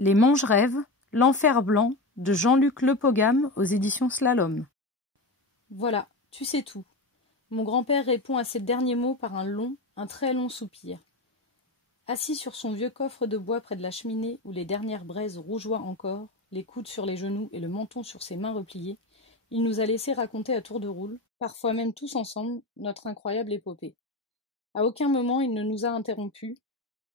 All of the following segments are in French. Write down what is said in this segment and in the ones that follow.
Les Mangerèves, l'enfer blanc de Jean-Luc Lepogam aux éditions Slalom. Voilà, tu sais tout. Mon grand-père répond à ces derniers mots par un très long soupir. Assis sur son vieux coffre de bois près de la cheminée où les dernières braises rougeoient encore, les coudes sur les genoux et le menton sur ses mains repliées, il nous a laissé raconter à tour de rôle, parfois même tous ensemble, notre incroyable épopée. À aucun moment il ne nous a interrompus,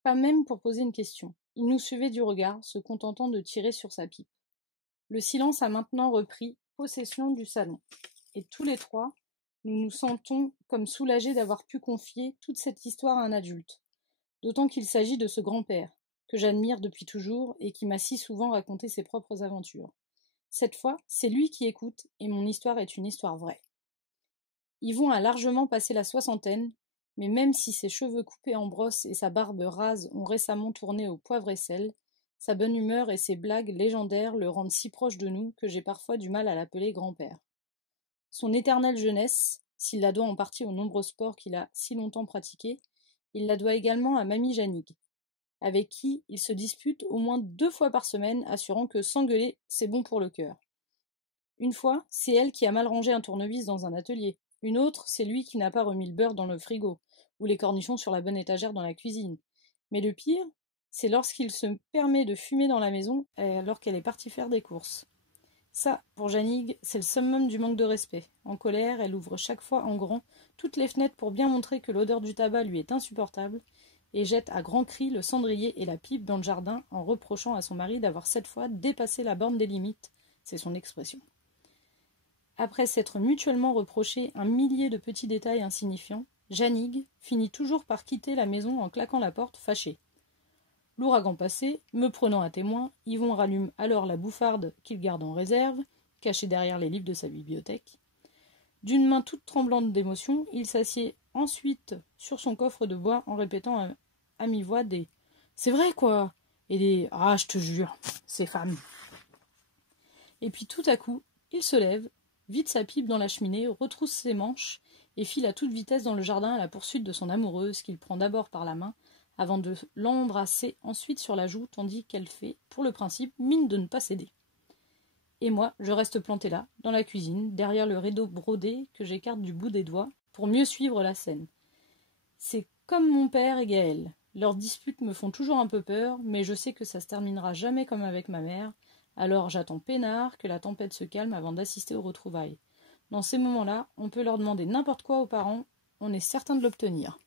pas même pour poser une question. Il nous suivait du regard, se contentant de tirer sur sa pipe. Le silence a maintenant repris possession du salon, et tous les trois, nous nous sentons comme soulagés d'avoir pu confier toute cette histoire à un adulte, d'autant qu'il s'agit de ce grand-père, que j'admire depuis toujours et qui m'a si souvent raconté ses propres aventures. Cette fois, c'est lui qui écoute, et mon histoire est une histoire vraie. Yvon a largement passé la soixantaine, mais même si ses cheveux coupés en brosse et sa barbe rase ont récemment tourné au poivre et sel, sa bonne humeur et ses blagues légendaires le rendent si proche de nous que j'ai parfois du mal à l'appeler grand-père. Son éternelle jeunesse, s'il la doit en partie aux nombreux sports qu'il a si longtemps pratiqués, il la doit également à mamie Janig, avec qui il se dispute au moins 2 fois par semaine, assurant que s'engueuler, c'est bon pour le cœur. Une fois, c'est elle qui a mal rangé un tournevis dans un atelier. Une autre, c'est lui qui n'a pas remis le beurre dans le frigo, ou les cornichons sur la bonne étagère dans la cuisine. Mais le pire, c'est lorsqu'il se permet de fumer dans la maison alors qu'elle est partie faire des courses. Ça, pour Janig, c'est le summum du manque de respect. En colère, elle ouvre chaque fois en grand toutes les fenêtres pour bien montrer que l'odeur du tabac lui est insupportable, et jette à grands cris le cendrier et la pipe dans le jardin en reprochant à son mari d'avoir cette fois dépassé la borne des limites, c'est son expression. Après s'être mutuellement reproché un millier de petits détails insignifiants, Janig finit toujours par quitter la maison en claquant la porte, fâché. L'ouragan passé, me prenant à témoin, Yvon rallume alors la bouffarde qu'il garde en réserve, cachée derrière les livres de sa bibliothèque. D'une main toute tremblante d'émotion, il s'assied ensuite sur son coffre de bois en répétant à mi-voix des « C'est vrai, quoi !» et des « Ah, je te jure, ces femmes !» Et puis tout à coup, il se lève, vide sa pipe dans la cheminée, retrousse ses manches et file à toute vitesse dans le jardin à la poursuite de son amoureuse qu'il prend d'abord par la main avant de l'embrasser ensuite sur la joue tandis qu'elle fait, pour le principe, mine de ne pas céder. Et moi, je reste planté là, dans la cuisine, derrière le rideau brodé que j'écarte du bout des doigts pour mieux suivre la scène. C'est comme mon père et Gaël. Leurs disputes me font toujours un peu peur, mais je sais que ça se terminera jamais comme avec ma mère. Alors j'attends peinard que la tempête se calme avant d'assister aux retrouvailles. Dans ces moments-là, on peut leur demander n'importe quoi aux parents, on est certain de l'obtenir.